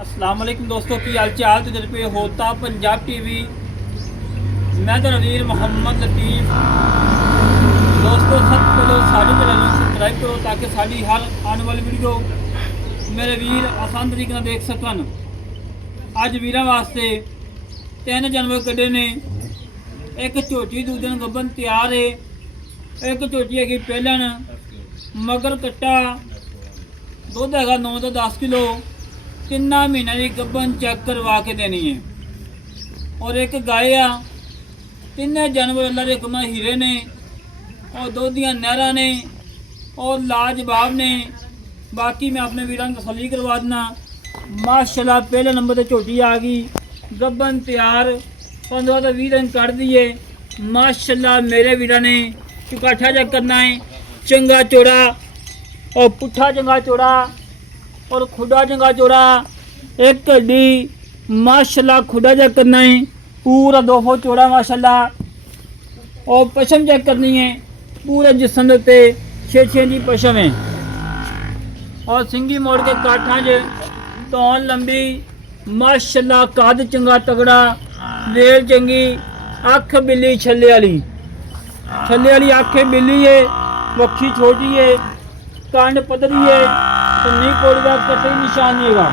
अस्सलाम वालेकुम दोस्तों की हाल चाल तो पे होता पंजाब टीवी। मैं तो रवीर मोहम्मद लतीफ़। दोस्तों सब पहले साड़ी चैनल को सब्सक्राइब करो ताकि साड़ी हर आने वाली वीडियो मेरे वीर आसान तरीके ਨਾਲ देख सकन। ਅੱਜ ਵੀਰਾਂ ਵਾਸਤੇ ਤਿੰਨ ਜਾਨਵਰ ਕੱਢੇ ਨੇ। ਇੱਕ ਝੋਟੀ ਦੂਜੇ ਨੂੰ ਗੱਭਣ ਤਿਆਰ ਹੈ। ਇੱਕ ਝੋਟੀ ਹੈਗੀ ਪਹਿਲਣ ਮਗਰ ਕੱਟਾ ਦੁੱਧ ਹੈਗਾ 9 ਤੋਂ 10 ਕਿਲੋ। 3 ਮਹੀਨਿਆਂ ਦੀ ਗੱਭਣ ਚੈੱਕ ਕਰਵਾ ਕੇ ਦੇਣੀ ਹੈ। और एक गाय आ। ਤਿੰਨੇ जानवर अल्लाह के हुक्म हीरे ने और दुध दियां नहरां ने और लाजवाब ने। बाकी मैं अपने वीरां को तसल्ली करवा देना। माशाल्लाह पहले नंबर पर झोटी आ गई गब्बन तैयार 15 तो 20 दिन कट दिए। माशाल्लाह मेरे वीरां ने चुकाठा चेक करना है। चंगा चौड़ा और पुट्ठा चंगा चौड़ा और खुडा चंगा चौड़ा। एक हड्डी माशाल्लाह खुडा चेक करना है पूरा 2 फुट चौड़ा माशाल्लाह। और पशम चेक करनी है पूरे जिस्म के 6 इंच पशम है। और सिंगी मोड़ के काठा च तौन लंबी माशाल्लाह। कद चंगा तगड़ा वेल चंगी अख बिल्ली छले वाली अख बिल्ली है। वक्खी छोटी है कंड पतली है तो नहीं कोड़ी का कतई निशान नहीं है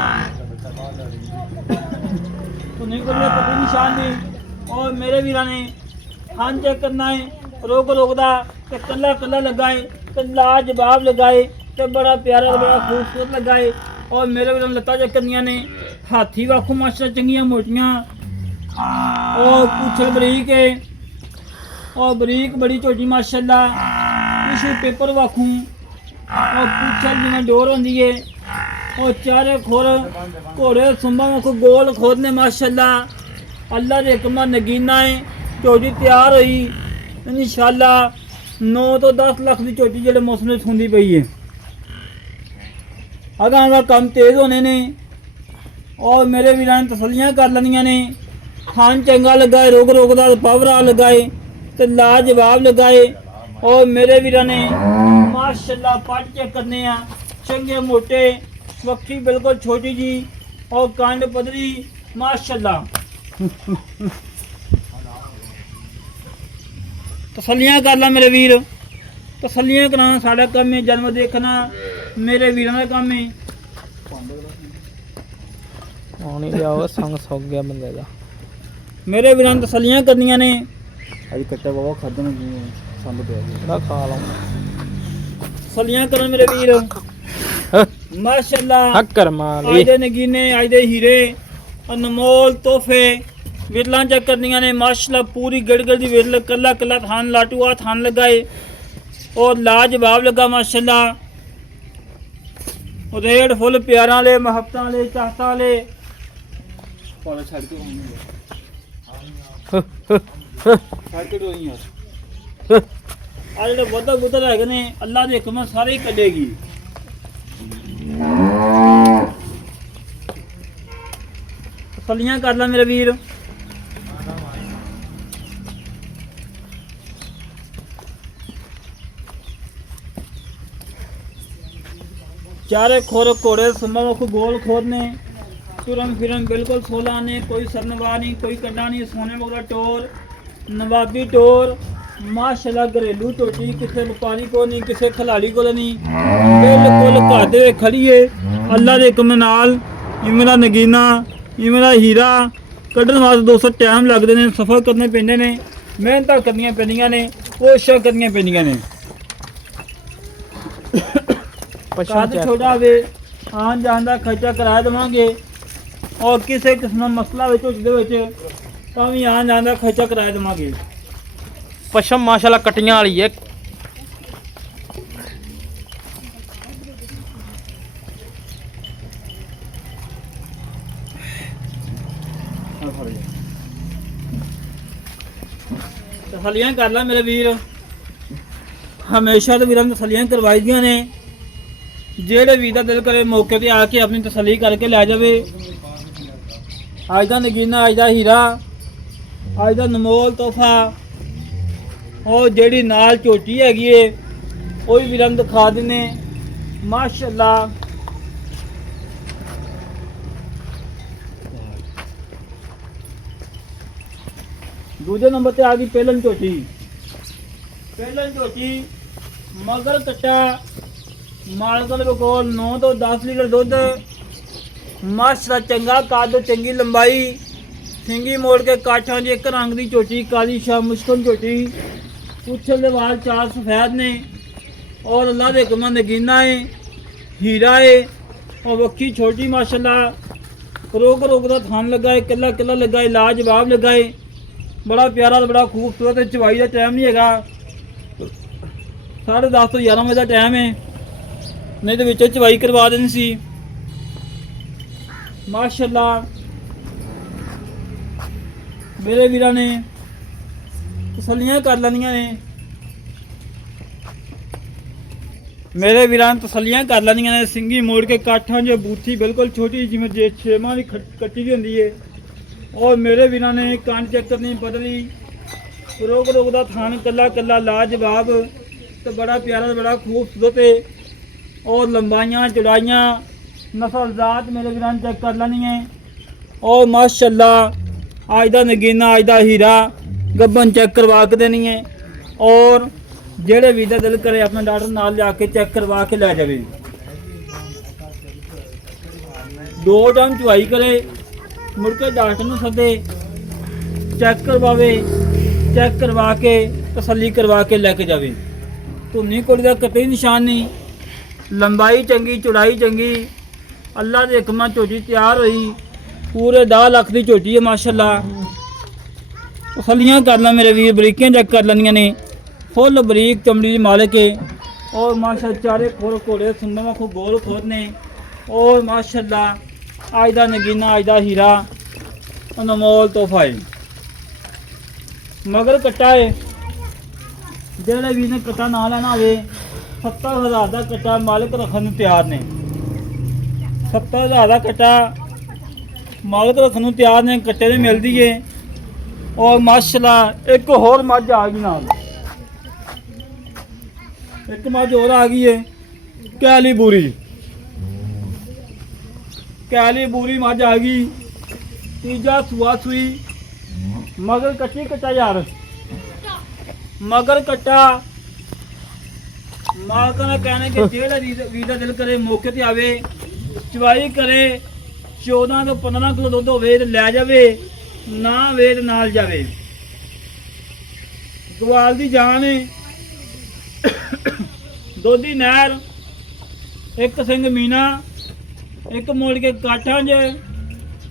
तो नहीं कोड़ी का कतई निशान नहीं। और मेरे वीरा ने खान चेक करना है रोकदा तो कला कला लगाए तो लाजवाब लगाए तो बड़ा प्यारा बड़ा खूबसूरत लगाए। और मेरे वीरा लत्ता चेक करनिया ने हाथी वाखू माशा चंगिया मोटियां और पूछल बरीक है और बरीक बड़ी छोटी माशाल्लाह। टिशू पेपर वाखू और पूछल जिन्हें डोर होंगी है और चारे खोर घोड़े सुंबा वाखू गोल खोदने माशाल्लाह। अल्लाह के हुक्म नगीना है झोटी तैयार हुई इंशाल्लाह 9 तो 10 लाख की झोटी जो मौसम में सुनती पई है। अगर काम तेज़ होने ने और मेरे वीरां ने तसलियां कर लेनिया ने। खान चंगा लगाए रोकदा पावरा लगाए तो लाजवाब लगाए। और मेरे वीरां ने माशाल्लाह पट चेक करने चंगे मोटे वक्खी बिल्कुल छोटी जी और कांड पदरी माशाल्लाह। तसलियां कर ला मेरे वीर तसलियां कराना साढ़ा काम है। जन्म देखना मेरे वीरों का काम है। संग सौग गया बंदे का। मेरे वीरों ने तसलियां करनिया ने। अभी कट्टा बाबा खादन संग पे खा लो तसलियां कर मेरे वीर माशाल्लाह। आज दे नगीने आज दे हीरे अनमोल तोहफे विरला चेक करनिया ने माशाल्लाह। पूरी गड़गड़ दी विरल कला कला थान लाटूआ थान लगाए और लाजवाब लगा माशाल्लाह। रेड फुल प्यारा ले महबता ले चाहता ले जो बुद्ध बुद्ध है अल्लाह के हुक्म सारे ही कटेगी। तसलियां कर ला मेरे वीर। चारे खोर घोड़े सुम्बा को गोल खोदने तुरम फिरम बिल्कुल सोला ने कोई सरनवा नहीं कोई कंडा नहीं। सोने वगैरह टोर नवाबी टोर माशाल्लाह। घरेलू टोटी किसी व्यापारी को नहीं किसी खिलाड़ी को नहीं बिल्कुल घर दे खड़ी है। अल्लाह के हुक्म नाल मेरा नगीना मेरा हीरा कढ़न वास्ते 200 टाइम लगते हैं सफ़र करने पैंदे ने मेहनत करनियां पैंदियां ने कोशिशां करनियां पैंदियां ने। कद छोटा वे आन जान का खर्चा करा देवांगे और किसी किस्म का मसला तो भी आन जान का खर्चा करा देवांगे। पशम माशाल्लाह कटियां वाली है। तसलियां कर ला मेरे वीर हमेशा तो वीरां तसलियां करवाई दियां ने। जेड़े वीर का दिल करे मौके पर आके अपनी तसली करके लै जाए। अज का नगीना अज का हीरा अज का नमोल तोहफा और जेड़ी नाल झोटी हैगी है वो भी वीरां दिखा देने माशाल्लाह। ਦੂਜੇ ਨੰਬਰ ਤੇ ਆ ਗਈ ਪਹਿਲਨ ਝੋਟੀ ਮਗਰ ਕੱਟਾ ਮਾਲਕਲ ਕੋਲ 9 ਤੋਂ 10 ਲੀਟਰ ਦੁੱਧ ਮਾਸ਼ਾਅੱਲਾ ਚੰਗਾ ਕੱਦ ਚੰਗੀ ਲੰਬਾਈ ਸਿੰਗੀ ਮੋੜ ਕੇ ਕਾਠਾਂ ਦੀ ਇੱਕ ਰੰਗ ਦੀ ਝੋਟੀ ਕਾਲੀ ਸ਼ਾਹ ਮੁਸ਼ਕਲ ਝੋਟੀ ਪੁੱਛਲ ਦੇ ਵਾਲ ਚਾਰ ਸਫੈਦ ਨੇ ਔਰ ਅੱਲਾ ਦੇ ਹੁਕਮ ਨਗੀਨਾ ਹੈ ਹੀਰਾ ਹੈ और वक्की छोटी माशाल्लाह रोग का थान लगा है किला किला लगा है लाजवाब लगा है बड़ा प्यारा बड़ा खूबसूरत चवाई का टाइम नहीं है 10:30 तो 11 बजे का टाइम है नहीं तो विच चवाई करवा देनी सी माशाल्लाह मेरे वीरां ने तसल्लियां कर लैनियां ने मेरे वीरान तसलियां कर लैनियां ने सिंगी मोड़ के काठा जो बूथी बिल्कुल छोटी जिमें जे 6 माह की कट्टी दी होंदी है और मेरे वीरां ने कान चेक करनी बदली रोग का थान कला कला लाजवाब तो बड़ा प्यारा बड़ा खूबसूरत है और लंबाइयाँ चौड़ाइयाँ नस्ल जात मेरे वीरान चेक कर लैनी है और माशाल्लाह आज दा नगीना आज दा हीरा गब्बन चेक करवा के देनी है और ਜਿਹੜੇ ਵੀ ਦਾ ਦਿਲ ਕਰੇ ਆਪਣਾ ਡਾਕਟਰ ਨਾਲ ਲਿਆ ਕੇ ਚੈੱਕ ਕਰਵਾ ਕੇ ਲੈ ਜਾਵੇ 2 ਟਾਈਮ ਚਵਾਈ ਕਰੇ ਮੁੜ ਕੇ ਡਾਕਟਰ ਨੂੰ ਸੱਦੇ ਚੈੱਕ ਕਰਵਾ ਕੇ ਤਸੱਲੀ ਕਰਵਾ ਕੇ ਲੈ ਕੇ ਜਾਵੇ ਧੁੰਨੀ ਕੋਲੀ ਦਾ ਕਿਤੇ ਨਿਸ਼ਾਨ ਨਹੀਂ ਲੰਬਾਈ ਚੰਗੀ ਚੌੜਾਈ ਚੰਗੀ ਅੱਲਾ ਦੇ ਹੁਕਮਾਂ ਝੋਟੀ ਤਿਆਰ ਹੋਈ ਪੂਰੇ 10 ਲੱਖ ਦੀ ਝੋਟੀ ਹੈ ਮਾਸ਼ਾਅੱਲਾ ਤਸੱਲੀਆਂ ਕਰ ਲੈ ਮੇਰੇ ਵੀਰ ਬਰੀਕੀਆਂ ਚੈੱਕ ਕਰ ਲੈਣੀਆਂ ਨੇ फुल बरीक चमड़ी की मालिक है और माशा चारे खोर घोड़े सुंदर खूब गोल खोद ने और माशाल्लाह आज दा नगीना आज दा हीरा अनमोल तोहफा है मगर कट्टा है जेड़े भी ने कट्टा ना लेना हो 70,000 का कट्टा मालिक रखने तैयार ने 70,000 का कट्टा मालिक रखने तैयार ने कट्टे में मिलती है और माशाल्लाह एक होर मझ आ गई नाल एक मझ और आ गई है कैली बूरी मझ आ गई तीजा सुआ सुई मगर कट्टी कट्टा यार मगर कट्टा मालक ने कहने के जेड़ा वीजा दिल करे मौके ते आवे चवाई करे 14 तो 15 किलो दुध होवे ते लै जावे ना वे ते नाल जावे गवाल दी जान है दोधी नहर एक सिंह मीना एक मोड़ के काठा ज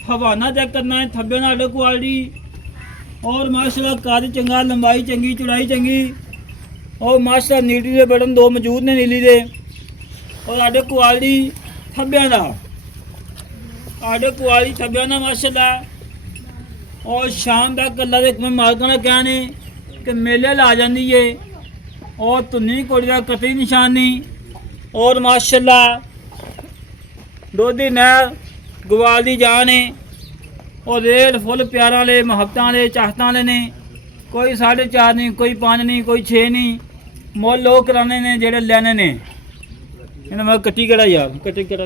हवाना चेक करना है थब्बे नाल क्वालिटी और माशाल्लाह कद चंगा लंबाई चंगी चौड़ाई चंगी और माशाल्लाह नीली के बटन 2 मौजूद ने नीली दे और आडे क्वालिटी थब्बियां दा माशाल्लाह और शाम तक अल्लाह दे मालकां ने कहने कि मेले ला जाती है और धुनी कोड़ी का कतई निशान नहीं और माशाल्लाह दोधी नहर गवाल दी जान है और रेट फुल प्यारा वाले मुहब्बत वाले चाहत वाले ने कोई 4.5 नहीं कोई 5 नहीं कोई 6 नहीं मोल लोग कराने ने जेड़े लेने ने इन्हें मैं कट्टी कड़ा यार कट्टी कड़ा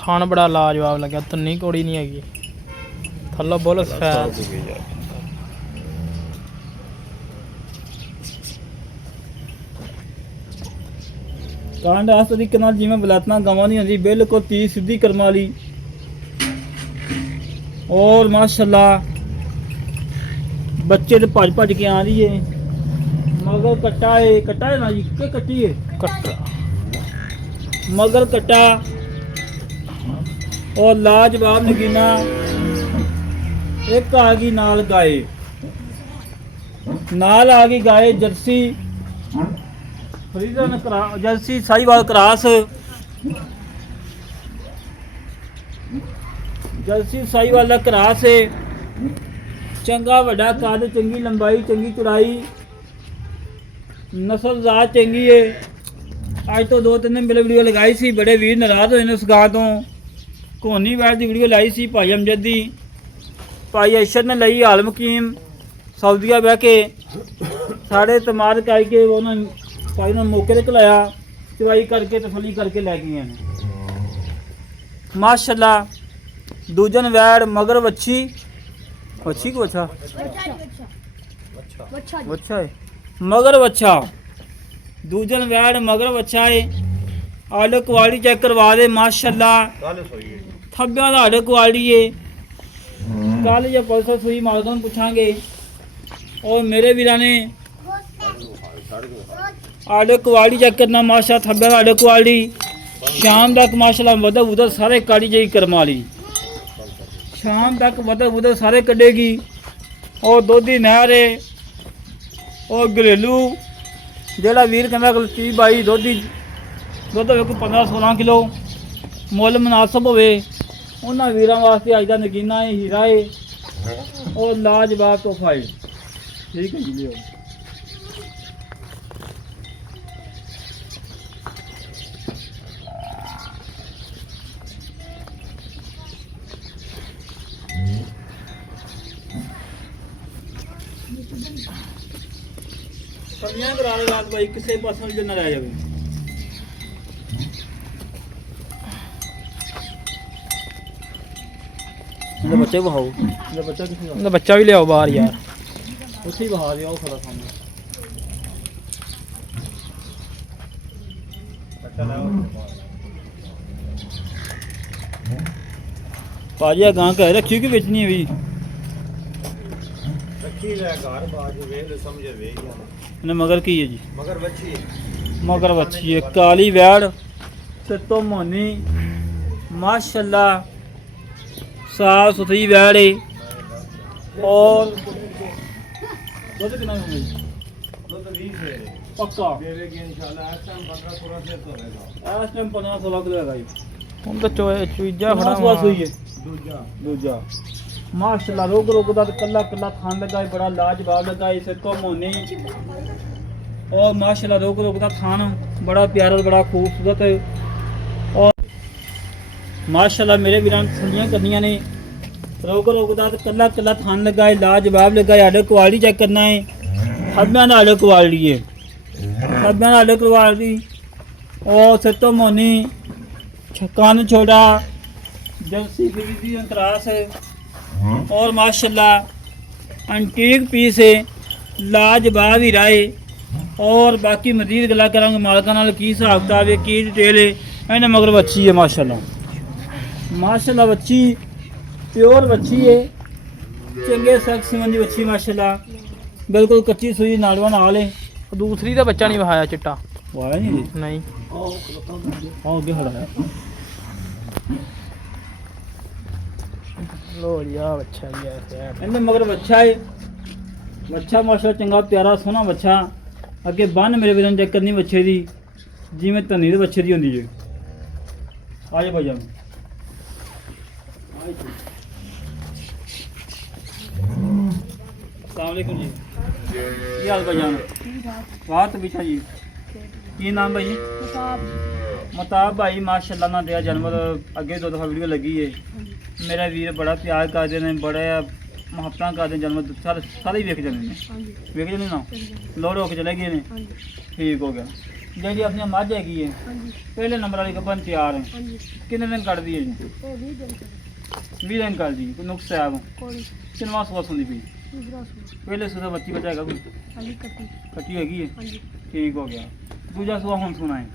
थान बड़ा लाजवाब लगा धुनी कोड़ी नहीं हैगी थल्लो बोलो सफेद कांड इस तरीके जिमें बलातना गवां नहीं होंगी बिल्कुल 30 सीधी कर्म वाली और माशाल्लाह बच्चे तो भज के आ रही है मगर कट्टा है ना जी के कट्टी है कट्टा मगर कट्टा और लाजवाब नगीना एक आ गई नाल गाय जर्सी फरीदन जर्सी साहिवाल क्रॉस का क्रॉस है चंगा वड्डा कद चंगी लंबाई चंगी चौड़ाई नस्ल जात चंगी है अज तो 2-3 दिन पहले वीडियो लगाई सी बड़े वीर नाराज होए ने उस गां तो कोनी वैद की वीडियो लाई सी भाई अमजद दी भाई अशर ने लाई हाल मकीम सऊदीया बह के साढ़े तमाद करके उन्होंने भाई ने मौके पर खलाया चवाई करके तसली करके लै गए हैं माशाल्लाह ਦੂਜਨ ਵੈੜ ਮਗਰ ਵੱਛੀ ਵੱਛੀ ਕੋ ਅੱਛਾ ਵੱਛਾ ਹੈ ਮਗਰ ਵੱਛਾ ਦੂਜਨ ਵੈੜ ਮਗਰ ਵੱਛਾ ਹੈ ਆਲੇ ਕੁਆਲਿਟੀ ਚੈੱਕ ਕਰਵਾ ਦੇ ਮਾਸ਼ਾਅੱਲਾ ਥੱਬਿਆਂ ਦਾ ਆਲੇ ਕੁਆਲਿਟੀ ਹੈ ਕੱਲ ਜਾਂ ਪਰਸੋਂ ਸੂਈ ਮਾਲਕਾਂ ਨੂੰ ਪੁੱਛਾਂਗੇ ਔਰ ਮੇਰੇ ਵੀਰਾਂ ਨੇ ਆਲੇ ਕੁਆਲਿਟੀ ਚੈੱਕ ਕਰਨਾ ਮਾਸ਼ਾ ਥੱਬਿਆਂ ਦਾ ਆਲੇ ਕੁਆਲਿਟੀ ਸ਼ਾਮ ਤੱਕ ਮਾਸ਼ਾਅੱਲਾ ਵਧਾ ਉਧਰ ਸਾਰੇ ਕਾੜੀ ਜਿਹੀ ਕਰਮ ਵਾਲੀ ਸ਼ਾਮ ਤੱਕ ਵਧਾ ਉਧਰ ਸਾਰੇ ਕੱਢੇਗੀ ਉਹ ਦੋਧੀ ਨਹਿਰ ਏ ਉਹ ਘਰੇਲੂ ਜਿਹੜਾ ਵੀਰ ਕਹਿੰਦਾ ਲਤੀਫ ਬਾਈ ਦੋਧੀ ਦੁੱਧ ਵੇਖੋ 15-16 ਕਿਲੋ ਮੁੱਲ ਮੁਨਾਸਬ ਹੋਵੇ ਉਹਨਾਂ ਵੀਰਾਂ ਵਾਸਤੇ ਅੱਜ ਦਾ ਨਗੀਨਾ ਹੈ ਹੀਰਾ ਹੈ ਉਹ ਲਾਜਵਾਬ ਤੋਹਫਾ ਹੈ ਠੀਕ ਹੈ ਜੀ ਲਿਓ ਸਭੀਆਂ ਕਰਾ ਦੇ ਰਾਤ ਭਾਈ ਕਿਸੇ ਪਾਸੋਂ ਵੀ ਨਾ ਰਹਿ ਜਾਵੇ ਇਹਦਾ ਬੱਚਾ ਵੀ ਬਹਾਓ ਇਹਦਾ ਬੱਚਾ ਕਿੱਥੇ ਇਹਦਾ ਬੱਚਾ ਵੀ ਲਿਆਓ ਬਾਹਰ ਯਾਰ ਉੱਥੇ ਹੀ ਬਹਾ ਦਿਓ ਖੜਾ ਸਾਹਮਣੇ ਭਾਜੀ ਆ ਗਾਂ ਘਰ ਰੱਖੀ ਕਿ ਵੇਚਣੀ ਹੈ ਵੀ ਰੱਖੀ ਲੈ ਘਰ ਬਾਜ ਵੇਖ ਸਮਝੇ ਵੇਖ ਇਹਨੇ ਮਗਰ ਕੀ ਹੈ ਜੀ ਮਗਰ ਬੱਚੀ ਮਗਰ ਬੱਚੀ ਹੈ ਕਾਲੀ ਵੈੜ ਸਿੱਤੋਂ ਮੋਨੀ ਮਾਸ਼ਾਅੱਲਾ ਸਾਫ ਸੁਥਰੀ ਵੈੜ ਹੈ ਔਰ ਦੁੱਧ ਕਿੰਨਾ ਹੋਊਗਾ ਜੀ ਦੁੱਧ 20 ਦੇ ਪੱਕਾ ਦੇਵੇਗੀ ਇਨਸ਼ਾਅੱਲਾ ਇਸ ਟਾਈਮ 15-16 ਸੇ ਤੋਂ ਰਹੇਗਾ ਇਸ ਟਾਈਮ 15-16 ਕਿਲੋ ਹੈਗਾ ਜੀ ਹੁਣ ਤਾਂ ਚੂਜਾ ਬੜਾ ਖੜਾ ਸਵਾਸ ਹੋਈ ਹੈ ਦੂਜਾ ਮਾਸ਼ਾਅੱਲਾ ਰੋਗ ਦਾ ਕੱਲਾ ਕੱਲਾ ਥਾਂ ਲੱਗਾ ਹੈ ਬੜਾ ਲਾਜਵਾਬ ਲੱਗਾ ਹੈ ਸਿੱਤੋਂ ਮੋਨੀ और माशाल्लाह रोक का थान बड़ा प्यारा बड़ा खूबसूरत है और माशाल्लाह मेरे वीरां सुनिया करनिया ने रोक का कला कला थान लगा है लाजवाब लगा है आडे क्वालिटी चेक करना है हब्बियां दा आडे क्वालिटी है हब्बियां दा आडे क्वालिटी और सत्तो मोनी कान छोटा जर्सी दी अंतरास है और माशाल्लाह एंटीक पीस है लाजवाब ही राय और बाकी मजीद गला करांगे मालकां नाल की हिसाब किताब है की डिटेल है इन्हें मगर बच्ची है माशाल्लाह बच्ची प्योर बच्ची है चंगे सख्त सीमन की बच्ची माशाल्लाह बिल्कुल कच्ची सुई नाड़वा नाल है दूसरी ਦਾ ਬੱਚਾ ਨਹੀਂ ਵਹਾਇਆ ਚਿੱਟਾ वाया नहीं ਨਹੀਂ आओ आगे खड़ा है ਲੋ ਯਾ ਬੱਚਾ ਹੀ ਹੈ इन्हें मगर बच्चा है बच्चा माशाल्लाह चंगा प्यारा सोहना बच्चा ਅੱਗੇ ਬੰਨ ਮੇਰੇ ਵੀਰਾਂ ਚੈੱਕ ਕਰਨੀ ਬੱਚੇ ਦੀ ਜਿਵੇਂ ਧਨੀ ਦੇ ਬੱਚੇ ਦੀ ਹੁੰਦੀ ਹੈ ਆਜੇ ਭਾਈ ਜਾਨ अस्सलाम वालेकुम जी ਕੀ ਹਾਲ ਭਾਈ ਜਾਨ ਬਾਤ ਬਿਛਾ ਜੀ ਕੀ ਨਾਮ ਭਾਈ ਮਤਾਬ ਭਾਈ ਮਾਸ਼ਾਅੱਲਾ ਨਾ ਦਿਆ ਜਨਮਤ ਅੱਗੇ ਦੋ ਦਫਾ ਵੀਡੀਓ ਲੱਗੀ ਹੈ ਮੇਰਾ ਵੀਰ ਬੜਾ ਪਿਆਰ ਕਰਦੇ ਨੇ ਬੜਾ ਮੁਹੱਬਤਾਂ ਕਰਦੇ ਜਨਮ ਸਾਰੇ ਹੀ ਵੇਖ ਜਾਂਦੇ ਨੇ ਵੇਖ ਜਾਂਦੇ ਨਾ ਲੋੜ ਹੋ ਕੇ ਚਲੇ ਗਏ ਨੇ ਠੀਕ ਹੋ ਗਿਆ ਜਿਹੜੀ ਆਪਣੀ ਮੱਝ ਹੈਗੀ ਹੈ ਪਹਿਲੇ ਨੰਬਰ ਵਾਲੀ ਗੱਭਣ ਤਿਆਰ ਹੈ ਕਿੰਨੇ ਦਿਨ ਕੱਢਦੀ ਹੈ ਜੀ 20 ਦਿਨ ਕੱਢਦੀ ਕੋਈ ਨੁਕਸ ਹੈ ਕਿੰਨਵਾਂ ਸਵਾਸ ਹੁੰਦੀ ਪਈ ਪਹਿਲੇ ਸੁਦਾ ਬੱਚੀ ਬੱਚਾ ਹੈਗਾ ਕੋਈ ਕੱਟੀ ਹੈਗੀ ਹੈ ਠੀਕ ਹੋ ਗਿਆ ਦੂਜਾ ਸੁਆ ਹੁਣ ਸੁਣਾ ਹੈ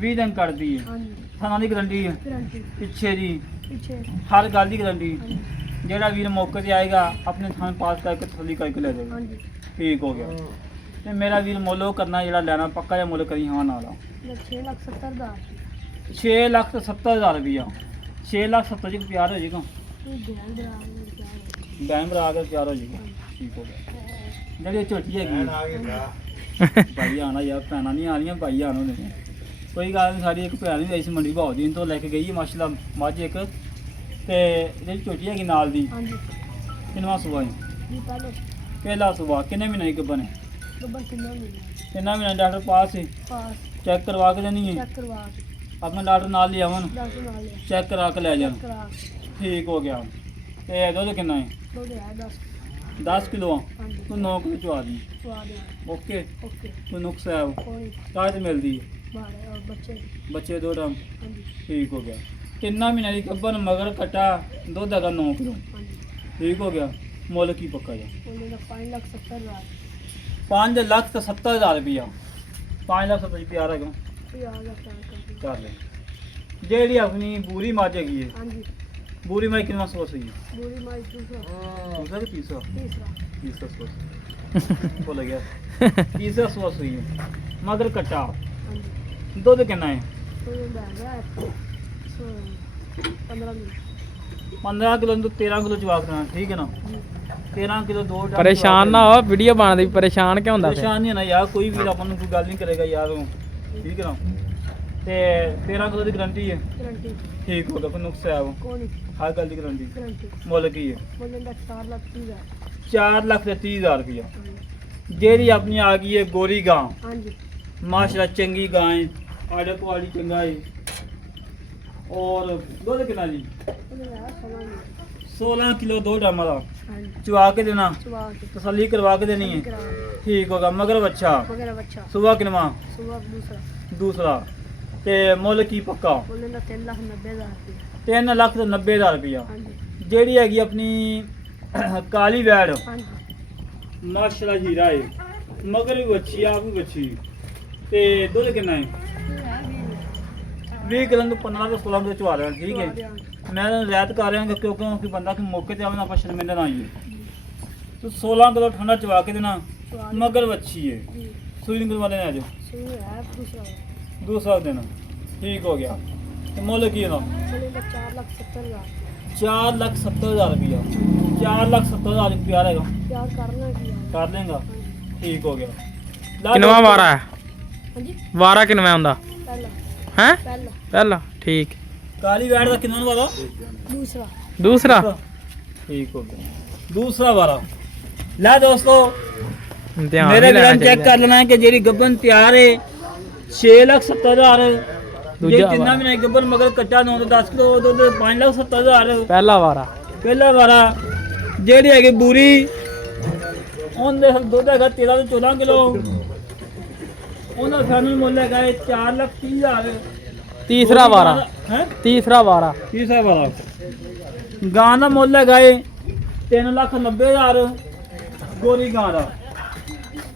20 ਦਿਨ ਕੱਢਦੀ ਹੈ ਥਾਣਾ ਦੀ ਗਰੰਟੀ ਹੈ ਪਿੱਛੇ ਦੀ ਹਰ ਗੱਲ ਦੀ ਗਰੰਟੀ ਜਿਹੜਾ ਵੀਰ ਮੌਕੇ ਤੇ ਆਏਗਾ ਆਪਣੇ ਥਾਂ ਪਾਸ ਕਰਕੇ ਤਸੱਲੀ ਕਰਕੇ ਲੈ ਜਾਏਗਾ ਠੀਕ ਹੋ ਗਿਆ ਤੇ ਮੇਰਾ ਵੀਰ ਮੁੱਲ ਉਹ ਕਰਨਾ ਜਿਹੜਾ ਲੈਣਾ ਪੱਕਾ ਜਿਹਾ ਮੁੱਲ ਕਰੀ ਹਾਂ ਨਾਲ 6,70,000 ਰੁਪਇਆ 6,70,000 ਚ ਪਿਆਰ ਹੋ ਜਾਏਗਾ ਬੈਨ ਬਰਾ ਕੇ ਪਿਆਰ ਹੋ ਜਾਏਗਾ ਠੀਕ ਹੋ ਗਿਆ ਜਿਹੜੀ ਝੋਟੀ ਹੈਗੀ ਭਾਈ ਆਣਾ ਯਾਰ ਭੈਣਾਂ ਨਹੀਂ ਆ ਰਹੀਆਂ ਭਾਈ ਆਣੋ ਨੇ ਕੋਈ ਗੱਲ ਨਹੀਂ ਸਾਡੀ ਇੱਕ ਭੈਣ ਵੀ ਆਈ ਸੀ ਮੰਡੀ ਭਾਅ ਦੀ ਤੋਂ ਲੈ ਕੇ ਗਈ ਮਾਸ਼ਾਅੱਲਾ ਮੱਝ ਇੱਕ ਤੇ ਜਿਹੜੀ ਝੋਟੀ ਹੈਗੀ ਨਾਲ ਦੀ ਕਿੰਨਵਾਂ ਸੁਬਾ ਹੈ ਪਹਿਲਾ ਸੁਬਾ ਕਿੰਨੇ ਮਹੀਨੇ ਦੀ ਗੱਭਣ ਹੈ ਕਿੰਨਾ ਮਹੀਨਾ ਡਾਕਟਰ ਪਾਸ ਹੈ ਚੈੱਕ ਕਰਵਾ ਕੇ ਦੇਣੀ ਹੈ ਆਪਣਾ ਡਾਕਟਰ ਨਾਲ ਲੈ ਆਵਣ ਚੈੱਕ ਕਰਾ ਕੇ ਲੈ ਜਾਣ ਠੀਕ ਹੋ ਗਿਆ ਤੇ ਦੁੱਧ ਕਿੰਨਾ ਹੈ 10 ਕਿਲੋ ਤੂੰ 9 ਕਿਲੋ ਚਵਾ ਦੀ ਓਕੇ ਤੂੰ ਨੁਕਸ ਹੈ ਕਾਜ ਮਿਲਦੀ ਹੈ ਬੱਚੇ ਦੋ ਟਾਈਮ ਠੀਕ ਹੋ ਗਿਆ ਤਿੰਨਾਂ ਮਹੀਨਿਆਂ ਦੀ ਗੱਭਣ ਮਗਰ ਕਟਾ ਦੁੱਧ ਹੈਗਾ 9 ਕਿਲੋ ਹਾਂਜੀ ਠੀਕ ਹੋ ਗਿਆ। ਮੁੱਲ ਕੀ ਪੱਕਾ ਜੀ? ਉਹਨੇ ਦਾ 5,70,000 5,70,000 ਰੁਪਇਆ 5,70,000 ਰੁਪਇਆ ਆ ਗਿਆ ਪੰਜਾਹ ਦਾ ਪੈਕ ਕਰ ਕਰ ਲੈ। ਜਿਹੜੀ ਆਪਣੀ ਬੂਰੀ ਮੱਝ ਹੈਗੀ ਹੈ ਹਾਂਜੀ ਬੂਰੀ ਮੱਝ ਕਿੰਨਾ ਸੌ ਸਹੀ ਹੈ? ਬੂਰੀ ਮਾਈ ਦੂਸਰਾ ਦੂਸਰਾ ਕਿ ਤੀਸਰਾ? ਤੀਸਰਾ ਸੌ ਭੁੱਲ ਗਿਆ ਤੀਸਰਾ ਸੌ ਸਹੀ ਹੈ ਮਗਰ ਕਟਾ ਹਾਂਜੀ ਦੁੱਧ ਕਿੰਨਾ ਹੈ? ਉਹਨੇ ਦਾ ਹੈਗਾ 15 ਮਿੰਟ 15 ਕਿਲੋ ਤੋਂ 13 ਕਿਲੋ ਜਵਾਬ ਦੇਣਾ ਠੀਕ ਹੈ ਨਾ? 13 ਕਿਲੋ 2 ਟਨ ਪਰੇਸ਼ਾਨ ਨਾ ਹੋ, ਵੀਡੀਓ ਬਣਦੀ ਪਰੇਸ਼ਾਨ ਕਿਉਂ ਹੁੰਦਾ ਫਿਰ? ਪਰੇਸ਼ਾਨ ਨਹੀਂ ਨਾ ਯਾਰ, ਕੋਈ ਵੀਰ ਆਪਾਂ ਨੂੰ ਕੋਈ ਗੱਲ ਨਹੀਂ ਕਰੇਗਾ ਯਾਰ ਉਹ, ਠੀਕ ਹੈ ਨਾ? ਤੇ 13 ਕਿਲੋ ਦੀ ਗਰੰਟੀ ਹੈ ਗਰੰਟੀ ਠੀਕ ਹੋ ਗਿਆ, ਕੋਈ ਨੁਕਸ ਹੈ ਉਹ ਕੋਣੀ ਹਰ ਗੱਲ ਦੀ ਗਰੰਟੀ। ਗਰੰਟੀ ਮੁੱਲ ਕੀ ਹੈ? ਉਹਨੇ ਦਾ 4,30,000 4,30,000 ਰੁਪਇਆ। ਜਿਹੜੀ ਆਪਣੀ ਆ ਗਈ ਹੈ ਗੋਰੀ ਗਾਂ ਹਾਂਜੀ ਮਾਸ਼ਾਅੱਲਾ ਚੰਗੀ ਗਾਂ ਹੈ, ਆਰਡਰ ਕੁਆਲਿਟੀ ਚੰਗਾ ਹੈ ਔਰ ਦੁੱਧ ਕਿੰਨਾ ਜੀ? ਉਹਨੇ ਦਾ 16 ਮਿੰਟ 16 ਕਿਲੋ 2 ਡਰਮਾਂ ਦਾ ਹਾਂਜੀ ਚੁਆ ਕੇ ਦੇਣਾ, ਸੁਬਾ ਕੇ ਤਸੱਲੀ ਕਰਵਾ ਕੇ ਦੇਣੀ ਹੈ ਕਰਾ ਠੀਕ ਹੋਗਾ। ਮਗਰ ਬੱਚਾ ਵਗੈरह ਬੱਚਾ ਸੁਬਾ ਕਿਨਵਾ ਸੁਬਾ ਦੂਸਰਾ ਦੂਸਰਾ ਤੇ ਮੁੱਲ ਕੀ ਪੱਕਾ? ਉਹਨੇ ਦਾ 3,90,000 ਰੁਪਏ 3,90,000 ਰੁਪਇਆ। ਹਾਂਜੀ ਜਿਹੜੀ ਹੈਗੀ ਆਪਣੀ ਕਾਲੀ ਵੈੜ ਹਾਂਜੀ ਮਾਸ਼ਾਅੱਲਾ ਹੀਰਾ ਹੈ ਮਗਰ ਵੀ ਬੱਚੀ ਆ ਵੀ ਬੱਚੀ ਤੇ ਦੁੱਧ ਕਿੰਨਾ ਹੈ? 20 ਕਿਲੋ ਤੋਂ 15 ਤੋਂ 16 ਦੇ ਚਵਾ ਲੈਣਾ ਠੀਕ ਹੈ। ਮੈਂ ਰਿਆਇਤ ਕਰ ਰਿਹਾ ਕਿਉਂਕਿ ਬੰਦਾ ਕਿ ਮੌਕੇ ਤੇ ਆਵੇ ਨਾ ਆਪਾਂ ਸ਼ਰਮਿੰਦਾ ਨਾ ਆਈਏ। ਤੂੰ 16 ਕਿਲੋ ਠੰਡਾ ਚਵਾ ਕੇ ਦੇਣਾ ਮਗਰ ਬੱਚੀ ਹੈ ਜੀ ਸੂਈ ਨਿਕਲ ਵਾਲੇ ਨੇ ਆਜੋ ਸਹੀ ਹੈ ਦੂਸਰਾ ਦੂਸਰਾ ਦੇਣਾ ਠੀਕ ਹੋ ਗਿਆ। ਤੇ ਮੁੱਲ ਕੀ ਇਹਦਾ? ਉਹਨੇ ਦਾ 4,70,000 4,70,000 ਰੁਪਇਆ 4,70,000 ਰੁਪਇਆ ਰਹੇਗਾ ਪਿਆਰ ਕਰਨਾ ਕੀ ਹੈ ਕਰ ਲੇਗਾ ਠੀਕ ਹੋ ਗਿਆ। ਕਿੰਨਵਾ ਵਾਰਾ ਹੈ? ਹਾਂਜੀ ਵਾਰਾ ਕਿੰਨਵਾ ਹੁੰਦਾ ਪਹਿਲਾ ਹੈ? ਪਹਿਲਾ ਪਹਿਲਾ ਠੀਕ। ਕਾਲੀ ਵੈੜ ਦਾ ਕਿੰਨਾ ਵਾਲਾ? ਦੂਸਰਾ ਦੂਸਰਾ ਠੀਕ ਹੋ ਗਿਆ ਦੂਸਰਾ ਵਾਲਾ। ਲੈ ਦੋਸਤੋ ਧਿਆਨ ਮੇਰੇ ਨਹੀਂ ਵੀਰਾਂ ਲੈਣਾ ਚੈੱਕ ਕਰ ਲੈਣਾ ਹੈ ਕਿ ਜਿਹੜੀ ਗੱਬਨ ਤਿਆਰ ਹੈ 6,70,000 ਦੂਜਾ ਜੇ ਕਿੰਨਾ ਵਾਲਾ। ਵੀ ਨਹੀਂ ਗੱਬਨ ਮਗਰ ਕੱਟਾ 9 ਤੋਂ 10 ਕਿਲੋ ਦੁੱਧ 5,70,000 ਪਹਿਲਾ ਵਾਰਾ ਪਹਿਲਾ ਵਾਰਾ। ਜਿਹੜੀ ਹੈਗੀ ਬੂਰੀ ਉਹਦੇ ਦੁੱਧ ਹੈਗਾ 13 ਤੋਂ 14 ਕਿਲੋ ਉਹਨਾਂ ਸਾਨੂੰ ਮੁੱਲ ਹੈਗਾ 4,30,000 ਤੀਸਰਾ ਵਾਰਾ ਹੈ ਤੀਸਰਾ ਵਾਰਾ ਤੀਸਰਾ ਵਾਲਾ। ਗਾਂ ਦਾ ਮੁੱਲ ਹੈਗਾ 3,90,000 ਗੋਰੀ ਗਾਂ ਦਾ।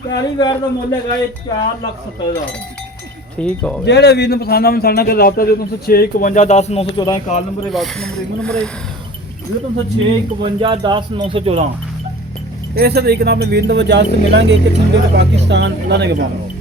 ਕਾਲੀ ਵੈੜ ਦਾ ਮੁੱਲ ਹੈਗਾ 4,70,000। ਠੀਕ ਹੋ ਗਿਆ। ਜਿਹੜੇ ਵੀਰ ਨੂੰ ਪਸੰਦ ਆਵੇ ਸਾਡੇ ਨਾਲ ਰਾਬਤਾ ਦਿਓ 306 51 10 914 ਕਾਲ ਨੰਬਰ ਹੈ WhatsApp ਨੰਬਰ ਇਹ ਨੰਬਰ ਹੈ 306 51 10 914। ਇਸ ਤਰੀਕੇ ਨਾਲ ਆਪਣੇ ਵੀਰ ਨੂੰ ਇਜਾਜ਼ਤ ਮਿਲਾਂਗੇ ਕਿ ਚੰਗੇ ਪਾਕਿਸਤਾਨ ਅੱਲਾਹ ਨੇ ਗਵਾਹ।